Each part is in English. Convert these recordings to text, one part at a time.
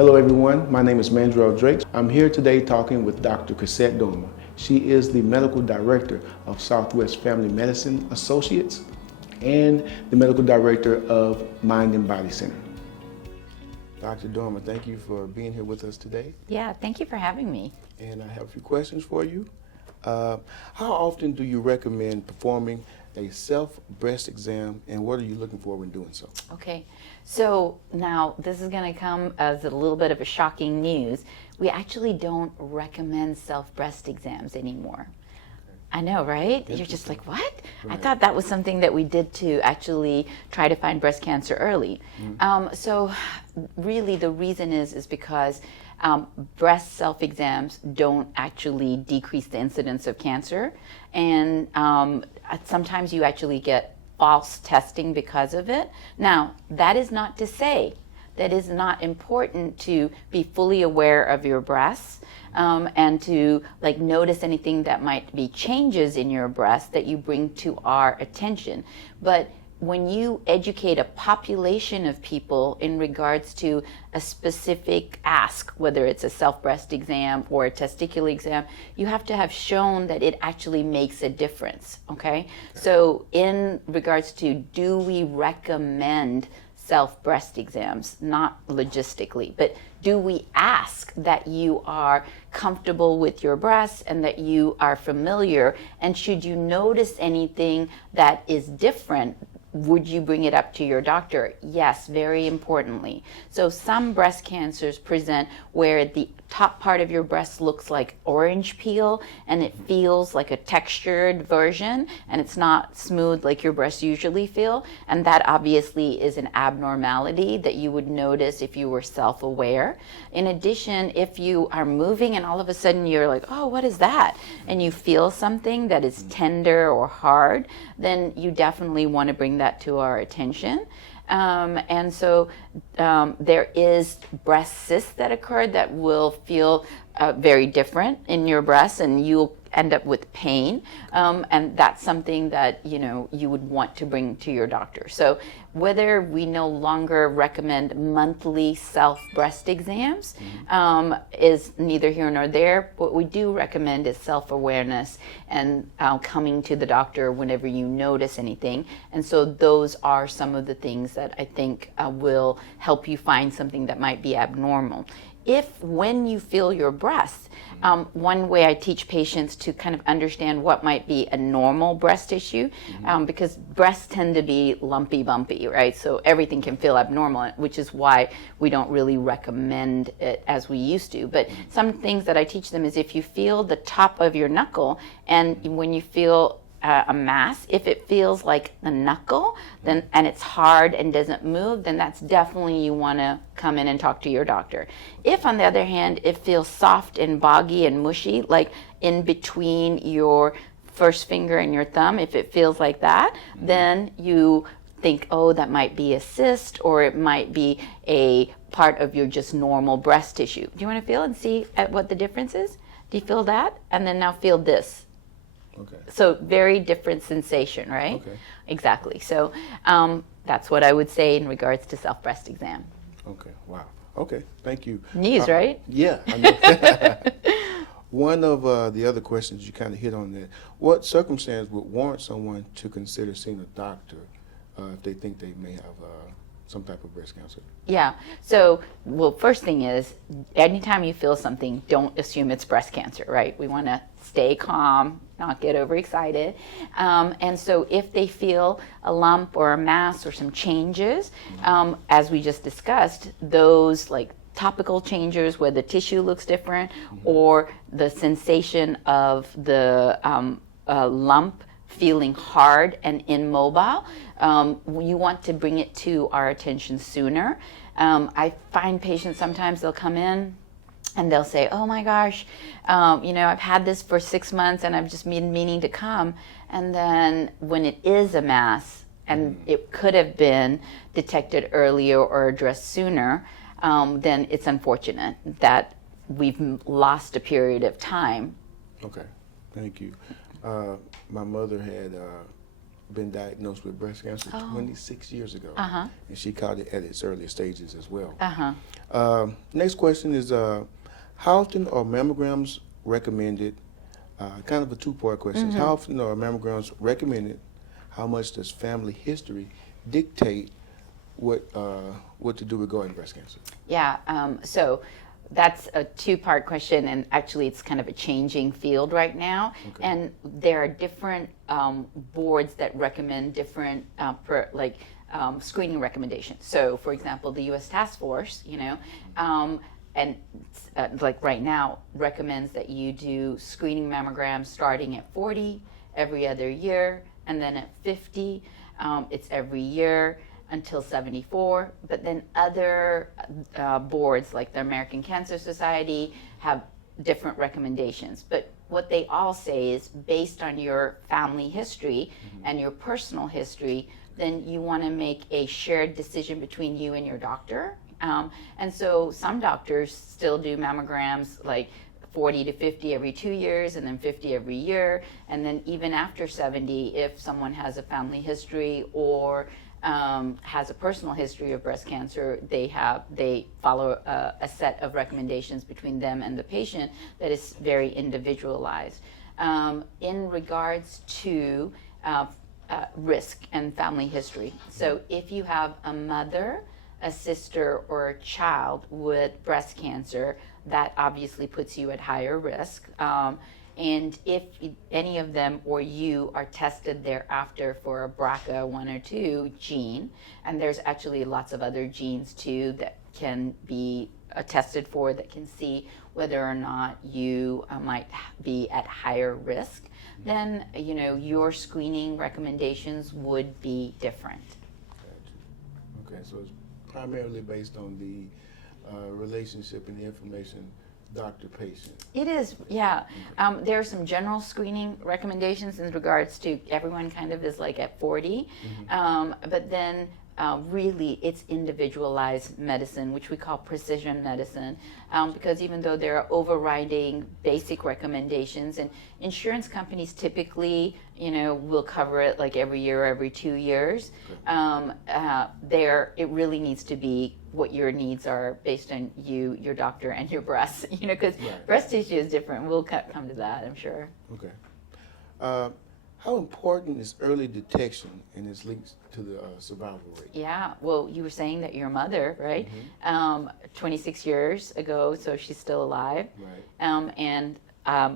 Hello everyone, my name is Mandrell Drake. I'm here today talking with Dr. Cassette Dorma. She is the Medical Director of Southwest Family Medicine Associates and the Medical Director of Mind and Body Center. Dr. Dorma, thank you for being here with us today. Yeah, thank you for having me. And I have a few questions for you. How often do you recommend performing a self-breast exam, and what are you looking for when doing so? Okay, so now this is going to come as a little bit of a shocking news. We actually don't recommend self-breast exams anymore. Okay. I know, right? You're just like, what? Right. I thought that was something that we did to actually try to find breast cancer early. Mm-hmm. So really the reason is because breast self-exams don't actually decrease the incidence of cancer, and sometimes you actually get false testing because of it. Now, that is not to say that it's not important to be fully aware of your breasts and to notice anything that might be changes in your breast that you bring to our attention. But when you educate a population of people in regards to a specific ask, whether it's a self-breast exam or a testicular exam, you have to have shown that it actually makes a difference, okay? So in regards to, do we recommend self-breast exams? Not logistically, but do we ask that you are comfortable with your breasts and that you are familiar, and should you notice anything that is different, would you bring it up to your doctor? Yes, very importantly. So some breast cancers present where the top part of your breast looks like orange peel and it feels like a textured version and it's not smooth like your breasts usually feel. And that obviously is an abnormality that you would notice if you were self-aware. In addition, if you are moving and all of a sudden you're like, oh, what is that? And you feel something that is tender or hard, then you definitely want to bring that to our attention. And so there is breast cysts that occurred that will feel very different in your breasts, and you'll end up with pain. And that's something that you would want to bring to your doctor. So whether we no longer recommend monthly self-breast exams is neither here nor there. What we do recommend is self-awareness and coming to the doctor whenever you notice anything. And so those are some of the things that I think will help you find something that might be abnormal. When you feel your breasts, one way I teach patients to kind of understand what might be a normal breast tissue, because breasts tend to be lumpy, bumpy, right? So everything can feel abnormal, which is why we don't really recommend it as we used to. But some things that I teach them is if you feel the top of your knuckle, and when you feel a mass, if it feels like a knuckle, then and it's hard and doesn't move, then that's definitely you want to come in and talk to your doctor. If on the other hand it feels soft and boggy and mushy, like in between your first finger and your thumb, if it feels like that, then you think, oh, that might be a cyst, or it might be a part of your just normal breast tissue. Do you want to feel and see what the difference is? Do you feel that? And then now feel this. Okay. So very different sensation, right? Okay. Exactly. So that's what I would say in regards to self-breast exam. Okay. Wow. Okay. Thank you. News, right? Yeah. I know. One of the other questions you kind of hit on that. What circumstance would warrant someone to consider seeing a doctor if they think they may have some type of breast cancer? Yeah. So, well, first thing is, anytime you feel something, don't assume it's breast cancer, right? We want to stay calm, not get overexcited. And so if they feel a lump or a mass or some changes, as we just discussed, those like topical changes where the tissue looks different or the sensation of the lump feeling hard and immobile, you want to bring it to our attention sooner. I find patients sometimes they'll come in and they'll say, oh my gosh, I've had this for 6 months and I've just been meaning to come. And then when it is a mass and it could have been detected earlier or addressed sooner, then it's unfortunate that we've lost a period of time. Okay, thank you. My mother had been diagnosed with breast cancer 26 years ago, Uh-huh. and she caught it at its early stages as well. Uh-huh. Next question is, how often are mammograms recommended? Kind of a two-part question. How often are mammograms recommended? How much does family history dictate what to do regarding breast cancer? Yeah, so that's a two-part question, and actually it's kind of a changing field right now. Okay. And there are different boards that recommend different screening recommendations. So, for example, the U.S. Task Force, and like right now recommends that you do screening mammograms starting at 40 every other year, and then at 50 it's every year until 74. But then other boards like the American Cancer Society have different recommendations. But what they all say is based on your family history and your personal history, then you want to make a shared decision between you and your doctor. And so some doctors still do mammograms like 40 to 50 every 2 years, and then 50 every year. And then even after 70, if someone has a family history or has a personal history of breast cancer, they follow a set of recommendations between them and the patient that is very individualized. In regards to risk and family history, so if you have a mother, a sister, or a child with breast cancer, that obviously puts you at higher risk. And if any of them or you are tested thereafter for a BRCA1 or 2 gene, and there's actually lots of other genes too that can be tested for that can see whether or not you might be at higher risk, then your screening recommendations would be different. Gotcha. Okay, so it's primarily based on the relationship and the information doctor-patient. It is, yeah. There are some general screening recommendations in regards to everyone kind of is like at 40, but then really it's individualized medicine, which we call precision medicine, because even though there are overriding basic recommendations, and insurance companies typically will cover it like every year or every 2 years, it really needs to be what your needs are based on you, your doctor, and your breasts, because breast tissue is different. We'll come to that, I'm sure. Okay. How important is early detection and its links to the survival rate? Yeah, well, you were saying that your mother, right? 26 years ago, so she's still alive. Right. And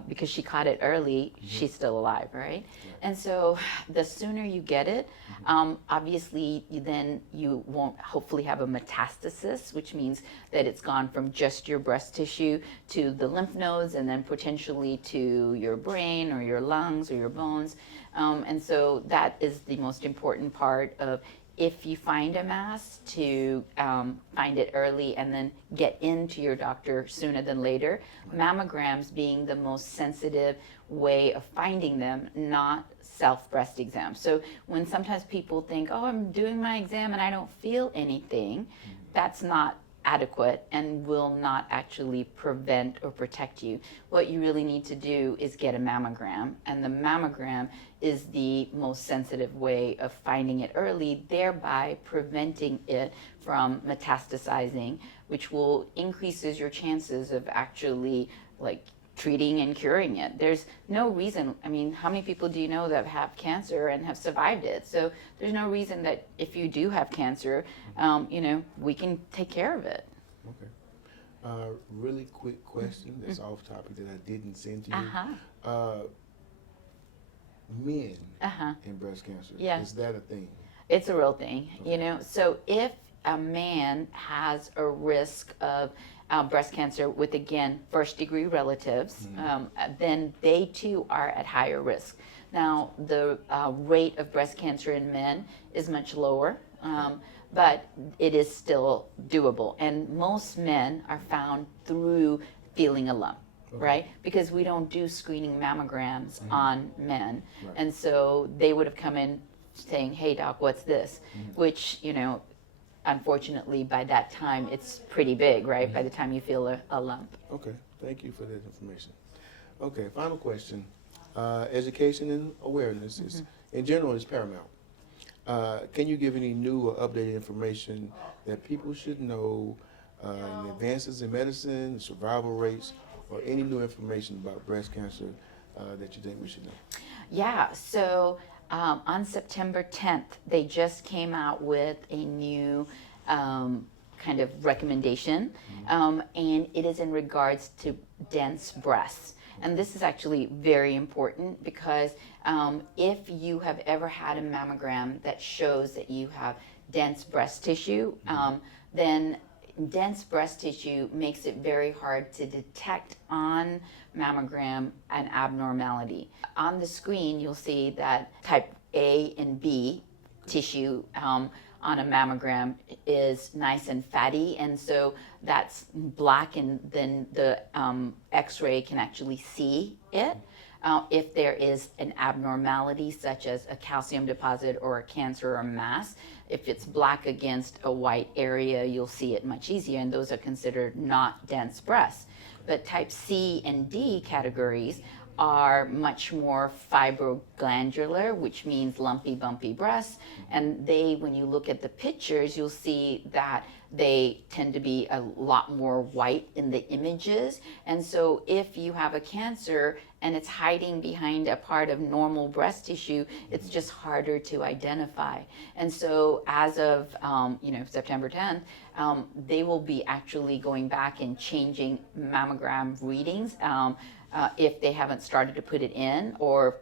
because she caught it early, she's still alive, right? And so the sooner you get it, obviously then you won't hopefully have a metastasis, which means that it's gone from just your breast tissue to the lymph nodes and then potentially to your brain or your lungs or your bones. And so that is the most important part of, if you find a mass, to find it early and then get into your doctor sooner than later. Mammograms being the most sensitive way of finding them, not self-breast exams. So when sometimes people think, oh, I'm doing my exam and I don't feel anything, that's not adequate and will not actually prevent or protect you. What you really need to do is get a mammogram, and the mammogram is the most sensitive way of finding it early, thereby preventing it from metastasizing, which will increases your chances of actually treating and curing it. There's no reason, how many people do you know that have cancer and have survived it? So there's no reason that if you do have cancer, we can take care of it. Okay. Really quick question that's off topic that I didn't send to you. Men and breast cancer, is that a thing? It's a real thing, Okay. So if a man has a risk of breast cancer with, again, first-degree relatives, then they too are at higher risk. Now, the rate of breast cancer in men is much lower, but it is still doable. And most men are found through feeling a lump. Right? Because we don't do screening mammograms on men. Right. And so they would have come in saying, hey, doc, what's this? Which, unfortunately, by that time, it's pretty big, right? By the time you feel a lump. Okay. Thank you for that information. Okay. Final question. Education and awareness in general is paramount. Can you give any new or updated information that people should know, in advances in medicine, survival rates, or any new information about breast cancer that you think we should know? Yeah, so on September 10th, they just came out with a new kind of recommendation, and it is in regards to dense breasts. And this is actually very important because if you have ever had a mammogram that shows that you have dense breast tissue, then dense breast tissue makes it very hard to detect on mammogram an abnormality. On the screen, you'll see that type A and B tissue on a mammogram is nice and fatty, and so that's black, and then the x-ray can actually see it. If there is an abnormality such as a calcium deposit or a cancer or mass, if it's black against a white area, you'll see it much easier, and those are considered not dense breasts. But type C and D categories are much more fibroglandular, which means lumpy, bumpy breasts. And they, when you look at the pictures, you'll see that they tend to be a lot more white in the images. And so if you have a cancer and it's hiding behind a part of normal breast tissue, it's just harder to identify. And so as of September 10th, they will be actually going back and changing mammogram readings if they haven't started to put it in, or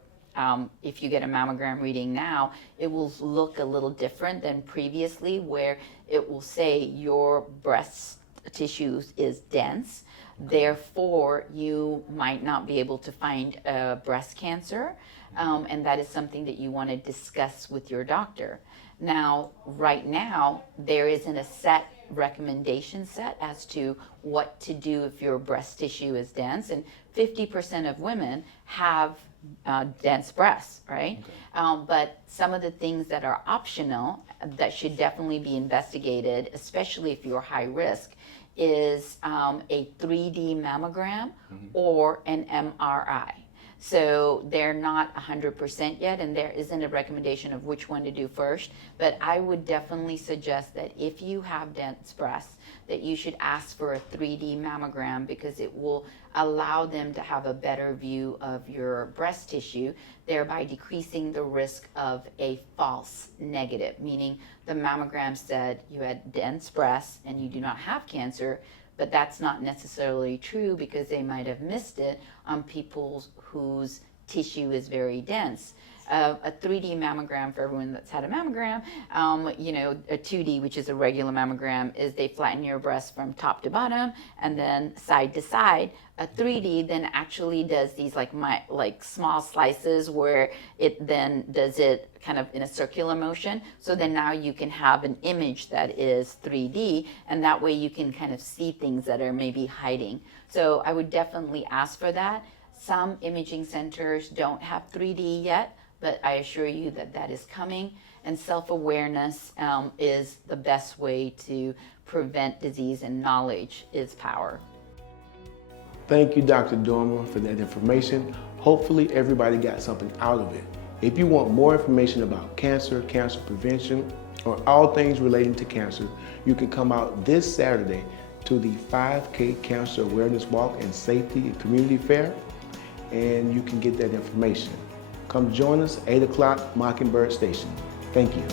if you get a mammogram reading now, it will look a little different than previously, where it will say your breast tissue is dense, therefore you might not be able to find breast cancer, and that is something that you want to discuss with your doctor. Now, right now, there isn't a set recommendation set as to what to do if your breast tissue is dense, and 50% of women have dense breasts, right? Okay. But some of the things that are optional that should definitely be investigated, especially if you're high risk, is a 3D mammogram or an MRI. So they're not 100% yet, and there isn't a recommendation of which one to do first. But I would definitely suggest that if you have dense breasts, that you should ask for a 3D mammogram, because it will allow them to have a better view of your breast tissue, thereby decreasing the risk of a false negative, meaning the mammogram said you had dense breasts and you do not have cancer, but that's not necessarily true, because they might have missed it on people whose tissue is very dense. A 3D mammogram, for everyone that's had a mammogram, a 2D, which is a regular mammogram, is they flatten your breast from top to bottom and then side to side. A 3D then actually does these like small slices, where it then does it kind of in a circular motion. So then now you can have an image that is 3D, and that way you can kind of see things that are maybe hiding. So I would definitely ask for that. Some imaging centers don't have 3D yet, but I assure you that that is coming, and self-awareness is the best way to prevent disease, and knowledge is power. Thank you, Dr. Dorma, for that information. Hopefully everybody got something out of it. If you want more information about cancer, cancer prevention, or all things relating to cancer, you can come out this Saturday to the 5K Cancer Awareness Walk and Safety and Community Fair, and you can get that information. Come join us, 8 o'clock, Mockingbird Station. Thank you.